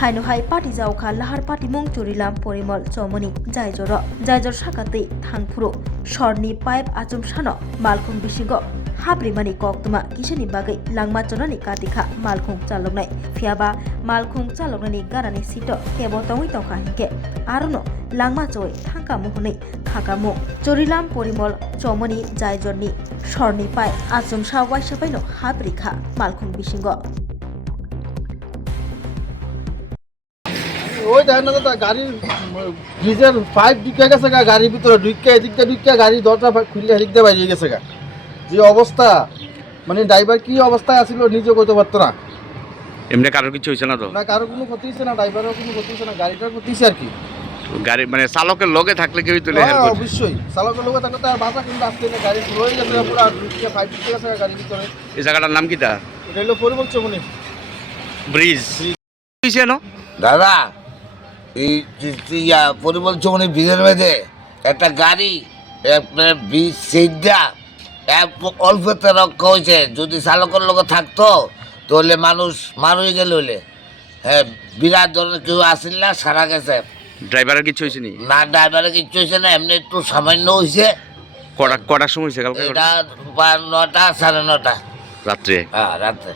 হাইনহাই পাটি যাওখা লাহার পাটি মুং চুরিলাম পরিমল চৌমনি জাইজর জাইজর সাকাতে থাংফুরো সরনি পাইপ আচুম সানো মালখুং বিশিগ হাब्रिमानि कक्तमा किसनि बागै लांमा चननि कातिखा मालखुं चालकनाय फियाबा मालखुं चालकनायनि गारानि सिट केबो तंगै तंखा हिंके आरोनो लांमा चोय थांखा मुहनै खाकामु चरिलाम परिमल चौमनि जायजरनि सरनि पाय आचुम सा वाइसाबायनो हाब्रिखा मालखुं बिसिंग ওই দেখেন না দাদা গাড়ির ব্রিজের পাইপ ঢুকে গেছে গা গাড়ির ভিতরে ঢুকে এদিকটা ঢুকে গাড়ি দরজা খুললে এদিক দিয়ে বাইরে গেছে গা যে অবস্থা মানে ড্রাইভার কি অবস্থায় আসিল নিজে কইতে পারতো না এমনি কারোর কিছু হয়েছে না তো না কারো কোনো ক্ষতি হয়েছে না ড্রাইভারের কোনো ক্ষতি হয়েছে না গাড়িটার ক্ষতি হয়েছে আর কি গাড়ি মানে চালকের লগে থাকলে কেউ তুলে হেল্প করবে অবশ্যই চালকের লগে থাকলে তার বাসা কিন্তু আসতে না গাড়ি স্লো হয়ে গেছে পুরো ঢুকে পাইপ ঢুকে গেছে গাড়ির ভিতরে এই জায়গাটার নাম কি তা এটা হলো পরিমল চৌমনি ব্রিজ হইছে না দাদা এই পরিমল চৌমনি ব্রিজের মধ্যে একটা গাড়ি আপনার ব্রিজ সেইটা অল্পতে রক্ষা হয়েছে যদি চালকের লোক থাকতো তাহলে মানুষ মারই গেল হলে হ্যাঁ বিরাট ধরনের কেউ আসিল না সারা গেছে ড্রাইভারের কিছু হয়েছে নি না ড্রাইভারের কিছু হয়েছে না এমনি একটু সামান্য হয়েছে কটার সময় হয়েছে কালকে এটা 9টা 9:30 রাত্রে রাত্রে